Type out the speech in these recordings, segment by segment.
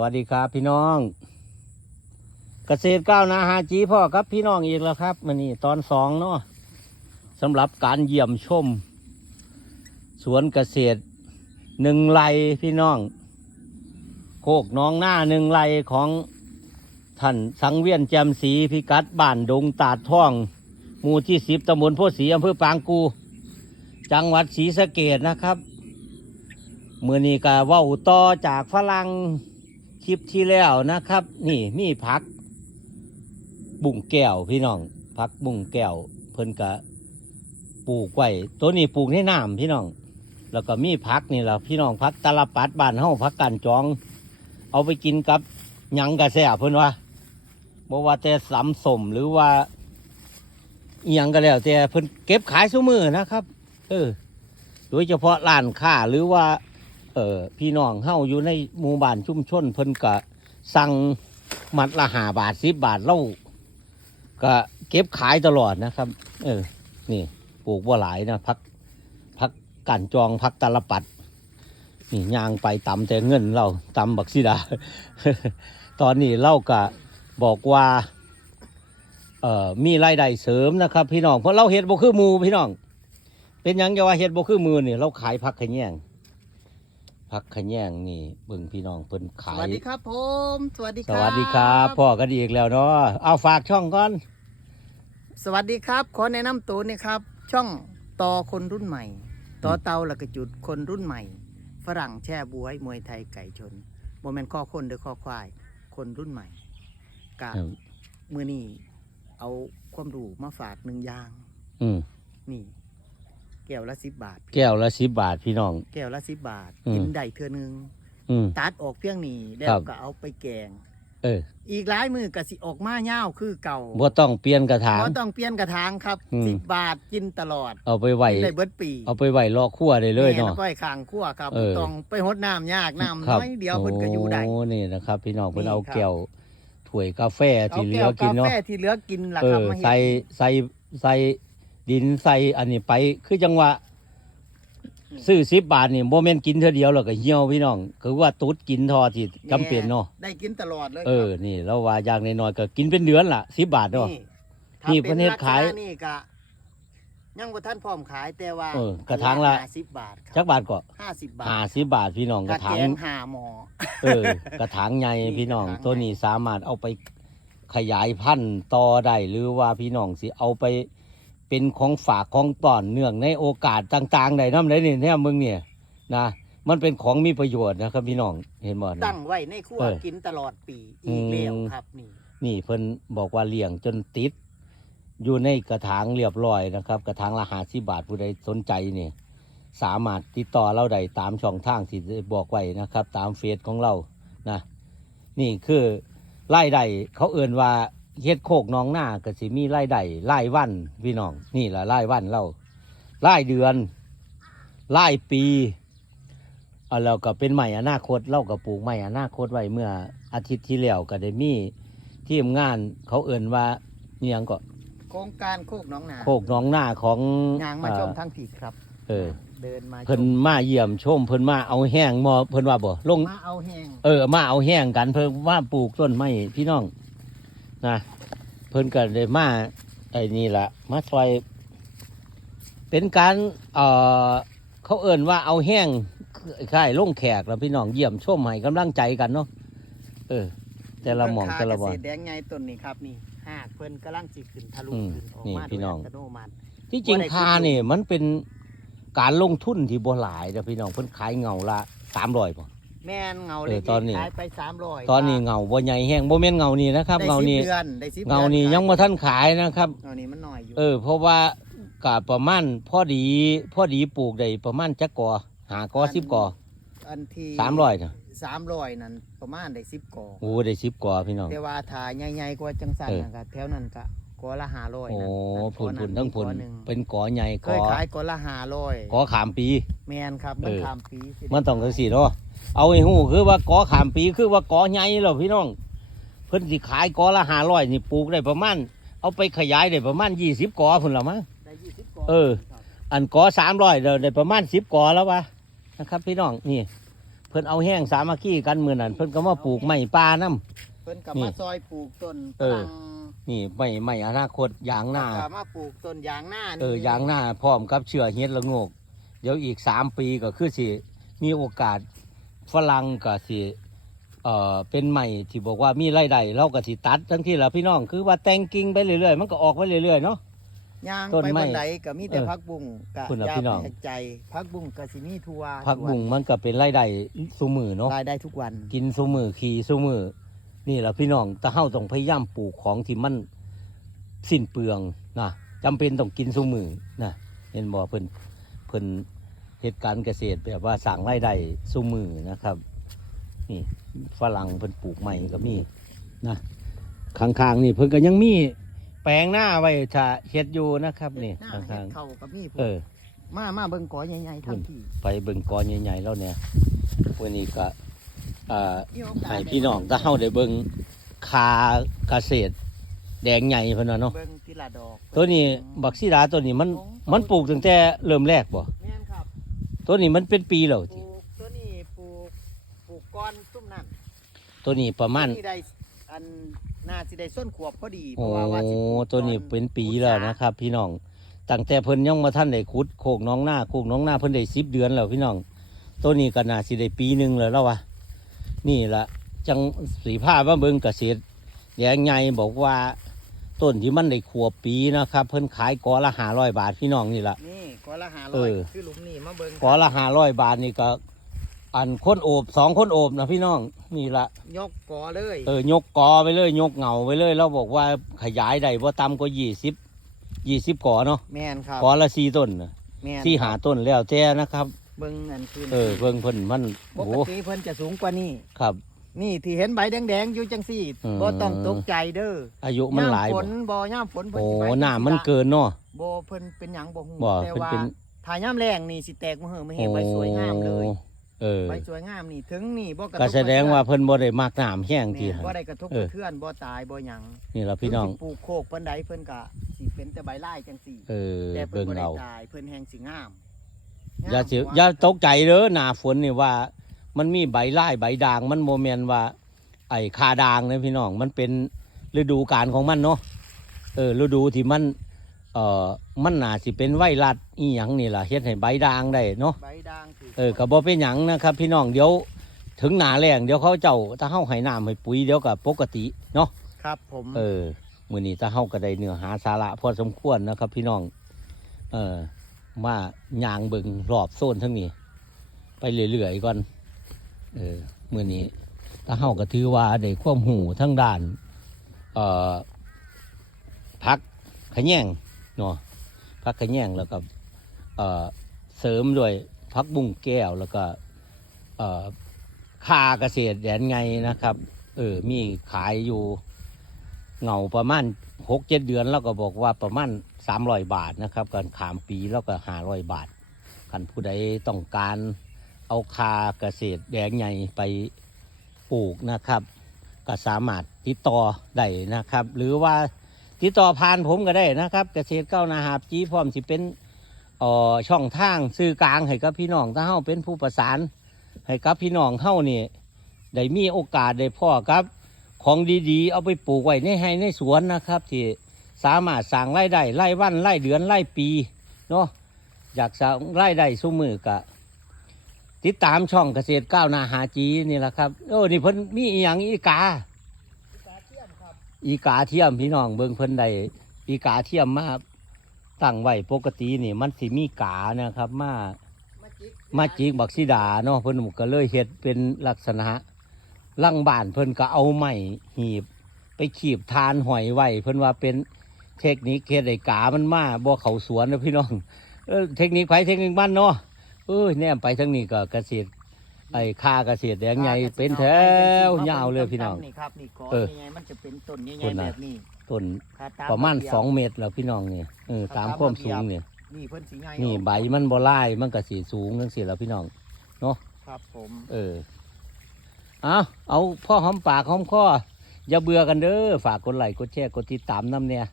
วัสดีครับพี่น้อง เกษตรก้าวนาหาจีพ่อครับพี่น้องอีกแล้วครับมันนี่ตอนสองเนาะสำหรับการเยี่ยมชม สวนเกษตรหนึ่งไร่พี่น้อง โคกน้องหน้าหนึ่งไร่ของท่านสังเวียนแจมศรีพิกัดบ้านดงตาดท่อง หมู่ที่สิบตำบลโพธิ์ศรีอำเภอปางกู จังหวัดศรีสะเกดนะครับเมื่อนี้ก็ว้าต่อจากฝรั่ง คลิปที่แล้วนะครับ นี่มีผัก บุ่งแก้วพี่น้องผักบุ่งแก้ว เพิ่นก็ปลูกไว้ตัวนี้ปลูกในน้ำพี่น้อง แล้วก็มีผักนี่แหละพี่น้องผักตะลปัดบ้านเฮาผักกันจอง เอาไปกินกับหยังกระแสเพิ่นว่าบ่ว่าแต่สำสมหรือว่าอหยังก็แล้วแต่เพิ่นเก็บขายซุมือนะครับ เออ โดยเฉพาะร้านค้าหรือว่า เออพี่น้องเฮาอยู่ในหมู่บ้านชุมชนเพิ่นก็สั่งมัดละหาบาทสิบบาทเล่าก็เก็บขายตลอดนะครับ เออ นี่ปลูกว่าหลายนะพักพักกันจองพักตาลปัด นี่ย่างไปตำแต่เงินเราตำบักซิดา ตอนนี้เล่าก็บอกว่าเอ่อมีรายได้เสริมนะครับ พี่น้องเพราะเราเห็ดบ่คือหมูพี่น้อง เป็นหยังจะว่าเห็ดบ่คือมือนี่เราขายผักขะแยง ผักขะแยงนี่เบิ่งพี่น้องเพิ่นขาสวัยสดีครับผม สวัสดีสครับ วัสดีครับพ่อกันอีกแล้วเนาะเอาฝากช่องก่อน สวัสดีครับ ขอแนะนำตัวนี่ครับ ช่องต่อคนรุ่นใหม่ ต่อเตาและกระจุดคนรุ่นใหม่ ฝรั่งแช่บวย มวยไทยไก่ชนโมเมนข้อคนหรือข้อควาย คนรุ่นใหม่กะมือนี่เอาความรู้มาฝากหนึ่งอย่าง อืมนี่ แก้วละสิบบาท แก้วละสิบบาทพี่น้อง แก้วละสิบบาท อืม กินได้เทื่อหนึง อืม ตัดออกเพียงนี้แล้ครัวบก็เอาไปแกง เอออีกหลายมือก็สิออกมาเง่าวคือเก่าบ่ต้องเปลี่ยนกระถางก็ต้องเปลี่ยนกระถางครับอืม สิบบาทกินตลอดเอาไปไหวกินได้เบิดปีเอาไปไหวรอขั้วได้เลยแม่เนาะแล้วก็ไอ้ข้างขั้วครับเออต้องไปหดน้ำยากน้ำครับน้อยเดียวเพิ่นก็อยู่ได้ โอ้นี่นะครับ พี่น้องเพิ่นนี่เอาครับ แก้วถ้วยกาแฟเอาที่เหลืแก้อวกินกาเนาะแฟที่เหลือกินล่ะเอครับอมาเฮ็ดใส่ใส่ใส่ ดินใส่อันนี้ไปคือจังหวะซื้อสิบบาทนี่โมเมนกินเท่าเดียวแล้วก็เหี่ยวพี่น้อง คือว่าตุ๊ดกินทอที่จำเป็นเนาะได้กินตลอดเลยเออนี่เราว่าอย่างน้อยๆก็กินเป็นเดือนล่ะสิบบาทครับเนาะนี่นี่ถ้าเพิ่นเฮ็ดขายลักษณะนี่ก็ยังบ่ทันพร้อมขายแต่ว่าเออกระถางละสิบบาทคจัรักบาทก็ห้าสิบบาทห้าสิบบาทพี่น้องกกระระถาแกงงหาหมอเออกระถางใหญ่นี่พี่น้องกระถางตัวนี้สามารถเอาไปขยายพันธุ์ต่อได้หรือว่าพี่น้องสิเอาไป เป็นของฝากของต้อนเนื่องในโอกาสต่างๆได้นำได้นี่แน่มึงเนี่ยนะมันเป็นของมีประโยชน์นะครับพี่น้องเห็นบ่นะ ตั้งไว้ในครัวเออกินตลอดปีอีกแล้วอืม ครับนี่ นี่เพิ่นบอกว่าเลี้ยงจนติด อยู่ในกระถางเรียบร้อยนะครับ กระถางละหาสิบาทผู้ใดสนใจเนี่ยสามารถติดต่อเราได้ตามช่องทางที่ได้บอกไว้นะครับ ตามเฟซของเรานะ นี่คือไล่ได้เขาเอื่นว่า เฮ็ดโคกหน้องหน้าก็สิมีไล่ได้ไล่วันพี่น้อง นี่แหละไล่วันเราไล่เดือนไล่ปีเอาแล้วก็เป็นใหม่อนาคตเราก็ปลูกใหม่อนาคตไว้เมื่ออาทิตย์ที่แล้วก็ได้มีทีมงานเขาเอื่นว่าเนี่ยังก็โครงการโคกหน้องนาโคกหน้องหน้าของยางมาชมเอ่อทั้งผีครับ เออ เดินมาชเพิ่นมมาเยี่ยมชมเพิ่นมาเอาแห้งมอเพิ่นว่าบ่ลงมาเอาแห้งเออมาเอาแห้งกันเพิ่นว่าปลูกต้นไม้พี่น้อง นะเพิ่นก็เลยมาไอ้นี่ละมาซอย เป็นการเอ่อเขาเอิ่นว่าเอาแห้งค่ายลงแขกแล้วพี่น้องเยี่ยมชมให้กำลังใจกันเนาะเออ แต่ละหม่องแต่ละบอเกนษตรแดงไงต้นนี้ครับนี่หากเพิ่นกำลังสิขึ้นทะลุอืมขึ้นออกนี่มาพี่น้องโดยอัตโนมัติที่จริงบ่ได้คานี่มันเป็นการลงทุนที่บ่หลายเด้อพี่น้องเพิ่นขายเงาละสามร้อยป่ะ แม่นเงาเออเล็กตอนนี้ ขายไปสามร้อยตอนนี้เงาบ่ใหญ่แห้งบ่แม่นเงานี่นะครับได้เงาสิบนี่เดือนได้สิบเงานี่ดือยังบ่ทันขายนะครับ เงานี่มันน้อยอยู่เออ เพราะว่าก็ประมาณพอดีพอดีปลูกได้ประมาณจักกอหากอสิบกออันที่สามร้อยนะสามร้อยนั่นประมาณได้สิบกอโอ้ได้สิบกอพี่น้อง แต่ว่าถ้าใหญ่ๆกว่าจังสันเออ นะก็แถวนั้นก็ก อละห้าร้อยโอ้นั่นผุนกอผุนทั้งผุนกอหนึ่งเป็นกอใหญ่เคกยอขายกอละห้าร้อยกอขามปี แมนครับมันเออ ขามปีสิมันต้องจังซี่เนาะเอาให้ฮู้คือว่ากอขามปีคือว่ากอใหญ่แล้วพี่น้อง เพิ่นสิขายกอละ500นี่ปลูกได้ประมาณเอาไปขยายได้ประมาณ20กอพุ่นละมั้ง ได้ยี่สิบกอเออ ครับอันกอ300เดี๋ยวได้ประมาณ10กอแล้ววะนะครับ พี่น้องนี่ผพิ่นเอาแห้งสามัคคีกันมื้อนั้นเพิ่นก็มาปลูกไม้ป่านํเพิ่นก็นี่มาซอยปลูกต้นเออฝรั่ง นี่ไม้ไม้อนาคตยางหน้า ก็มาปลูกต้นยางหน้านี่เออยางหน้าพร้อมกับเชื้อเฮ็ดละโงก เดี๋ยวอีกสามปีก็คือสิ มีโอกาสฝรั่งก็สิเอ่อเป็นใหม่ที่บอกว่ามีรายได้เราก็สิตัดทั้งที่ละพี่น้องคือว่าแต่งกิ่งไปเรื่อยๆมันก็ออกไปเรื่อยๆเนาะ ยางต้นไปไม้บันไดก็มีแต่เออพักบุ้งกะคุณน่ะยาพี่น้อง แปลกใจพักบุ้งก็สิมีทัวผักบุ้งมันก็เป็นรายได้ซุมือเนาะรายได้ทุกวันกินซุมือขี่ซุมือ นี่แหละพี่น้องแต่เฮาต้องพยายามปลูกของที่มันสิ้นเปลืองนะจำเป็นต้องกินซุมือนะเห็นบ่เพิ่นเพิ่นเหตุการณ์เกษตรแบบว่าสั่งรายได้ซุมือนะครับ นี่ฝรั่งเพิ่นปลูกใหม่ก็มีนะข้างๆนี่เพิ่นก็ยังมีแปลงหน้าไว้ถ้าเฮ็ดอยู่นะครับ นี่หน้าข้าเฮ็งดเข้ากับมีๆเออ มามาเบิ่งกอใหญ่ๆทั้งที่ไปเบิ่งกอใหญ่ๆแล้วเนี่ยวันนี้ก็ อ่ามีโอกาสให้พี่น้องถ้าเฮาได้เบิ่งคาเกษตร แดงใหญ่เพิ่นว่าเนาะเบิ่งทีละดอกตัวนี้บักซีดาตัวนี้มันมันปลูกตั้งแต่เริ่มแรกบ่แม่นครับ ตัวนี้มันเป็นปีแล้วปลูกตัวนี้ปลูกปลูกก้อนตุ้มนั่นตัวนี้ประมาณ ตัวนี้ได้อันน่าสิได้ส้นขวบพอดีเพโอ้ราะว่าว่าสิปลูกตัวนี้เป็นปีแล้วนะครับ พี่น้องตั้งแต่เพิ่นยังมาท่านได้ขุดโคกน้องหน้าโคกน้องหน้าเพิ่นได้10เดือนแล้วพี่น้อง ตัวนี้ก็น่าสิได้ปีหนึงแล้วแล้ววะ นี่ละจังสีผ้าว่าเบิ่งเกษตรแดงใหญ่บอกว่าต้นที่มันได้ขวบปีนะครับ เพิ่นขายกอละ500บาทพี่น้องนี่ละนี่กอละห้าเอร้อยอคือหลุมนี่มาเบิ่งกอละ500บาทนี่ก็อันคนโอบสองคนโอบนะพี่น้องนี่ละยกกอเลยเออยกกอไปเลยยกเหงาไปเลยเราบอกว่าขยายได้บ่ต่ำกว่ายี่สิบยี่สิบกอเนาะแม่นครับกอละสี่ต้นน่ะแม่นสี่หาต้นแล้วแต่นะครับ เบิ่งอันคือเออเบิ่งเพิ่นมันปโอ้กติเพิ่นจะสูงกว่านี้ ครับ นี่ที่เห็นใบแดงๆอยู่จังสี่อืม บ่ต้องตกใจเด้ออายุมันหลายฝบ่นบ่ย่ามฝนเพิ่นโอ้สิใบหน้ามันเกินเนาะ บ่เพิ่นเป็นหยังบ่ฮู้บ่แต่เพิ่นว่าเป็น ถ้ายามแรงนี่สิแตกมาเหือมาเห็นใบสวยงามเลยเออ ใบสวยงามนี่ถึงนี่บ่กระทบก็แสดงว่าเพิ่นบ่ได้มากน้ำแห้งแม่ที่นหั่นบ่ได้กระทบเอกอระเทือนบ่ตายบ่หยังนี่ล่ะพี่น้อง เพิ่สิปลูกโคกปานใดเพิ่นก็สิเป็นแต่ใบลายจังสี่ เออแต่เพิ่นเบิ่งบ่ได้เอา ตายเพิ่นแฮงสิงาม อย่าสิงมกว่อย่าตกใจเด้อหน้าฝนนี่ว่า มันมีใบไล่ใบด่าง มันโมเมนว่า ไอ้คาด่างนะพี่น้องมันเป็นฤดูกาลของมันเนาะเออฤดูที่มันเอ่อมันน่าสิเป็นไวรัสอีหยังนี่ล่ะเฮ็ดให้ใบด่างได้เนาะใบด่างสิเออก็บ่เป็นหยังนะครับ พี่น้องเดี๋ยวถึงหนาแรงเดี๋ยวเขาเจ้าถ้าเฮาให้น้ำให้ปุ๋ยเดี๋ยวก็ปกติเนาะครับ ผมเออมื้อนี้ถ้าเฮาก็ได้เนื้อหาสาระพอสมควรนะครับ พี่น้อง เออ มาย่างเบิงรอบโซนทั้งนี้ ไปเรื่อยๆก่อน เออมื้อนี้ถ้าเฮาก็ถือว่าได้ความหูทั้งด้าน เอ่อพักขแยงเนาะพักขแยงแล้วก็เอ่อเสริมด้วยพักบุ้งแก้วแล้วก็ เอ่อคาเกษตรแดนไงนะครับ เออมีขายอยู่เงาประมาณ หกเจ็ดเดือนแล้วก็บอกว่าประมาณสามร้อยบาทนะครับการขามปีแล้วก็ห้าร้อยบาทคันผู้ใดต้องการเอาคาเกษตรแดงใหญ่ไปปลูกนะครับ ก็สามารถติดต่อได้นะครับ หรือว่าติดต่อผ่านผมก็ได้นะครับ เกษตรเก้านาหาบจีพร้อมสิเป็นอ่อช่องทางสื่อกลางให้กับพี่น้องถ้าเฮาเป็นผู้ประสานให้กับพี่น้องเฮานี่ได้มีโอกาสได้พ่อครับ ของดีๆ เอาไปปลูกไว้ในให้ในสวนนะครับ ที่สามารถสร้างไรายได้ไล่วันไล่เดือนไล่ปีเนาะอยากสร้างไรายได้สู้มือกะติดตามช่องเกษตรก้าวนาหาจีนี่แหละครับโอ้นี่เพิ่นมีอหย่างอีกากาเทียมครับอีกาเทียมพี่น้องเบิ่งเพิ่นได้อีกาเทียมมาตั้งไว้ปกตินี่มันสิมีกานะครับ มามาจิกมาจิกบักซิดาเนาะเพิ่นก็เลยเฮ็ดเป็นลักษณะ ลังบ้านเพิ่นก็เอาไม้หีบ ไปขีบทานหอยไว้เพิ่นว่าเป็นเทคนิคเฮ็ดให้กามันมาบ่เข้าสวนนะพี่น้องเออเทคนิคไผเทคนิคบ้านเนาะเอ้ยแนมไปทางนี้ก็เกษตรไอ้ค่าเกษตรแดงใหญ่เป็นแถวยาวเลยพี่น้องนี่ครับนี่กอเออใหญ่ๆมันจะเป็นต้นใหต้ญ่นๆน่ะแบบนี้ต้นถ้ตประมาณเดียวสองเมตรแล้วพี่น้องนี่เออตามความสูงเนี่ยนี่เพิ่นสิใหญ่นี่ออกใบมันบ่ลายมันก็สีสูงจังซี่แล้วพี่น้องครับผมเออ เอาเอาพ่อหอมปากหอมคออย่าเบื่อกันเด้อฝากกดไลค์กดแชร์กดติดตามน้ำเนี่ย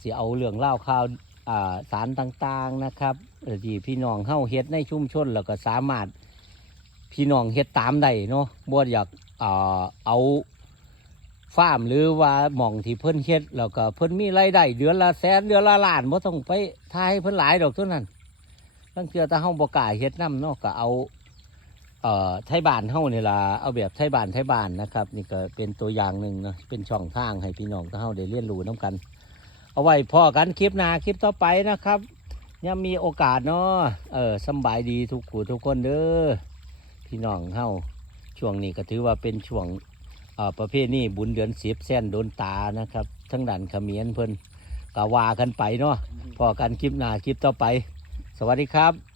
สิเอาเรื่องเล่าข่าวาสารต่างๆนะครับเออที่พี่น้องเฮ้าเฮ็ดในชุมชนแล้วก็สามารถพี่น้องเฮ็ดตามได้เนาะบ่อยากเอ่อเอาฟาร์มหรือว่าหม่องที่เพิ่นเฮ็ดแล้วก็เพิ่นมีรายได้เดือนละแสนเดือนละล้านบ่ต้องไปทายเพิ่นหลายดอกเท่านั้นบางเทื่อถ้าเฮาบ่กล้าเฮ็ดนํเนาะก็เอา เอ่อไทยบ้านเฮานี่ล่ะเอาแบบไทยบ้านไทยบ้านนะครับ นี่ก็เป็นตัวอย่างหนึ่งนะเป็นช่องทางให้พี่น้องเฮาได้เรียนรู้นํกัน เอาไว้พอกันคลิปหน้าคลิปต่อไปนะครับยังมีโอกาสเนาะเออสบายดีทุกขู่ทุกคนเด้อพี่น้องเฮาช่วงนี้ก็ถือว่าเป็นช่วงเอ่อประเภทนี้บุญเดือนสิบแส้นโดนตานะครับ ทั้งดันเขมียนเพิ่นก็ว่ากันไปเนาะพอกันคลิปหน้าคลิปต่อไป สวัสดีครับ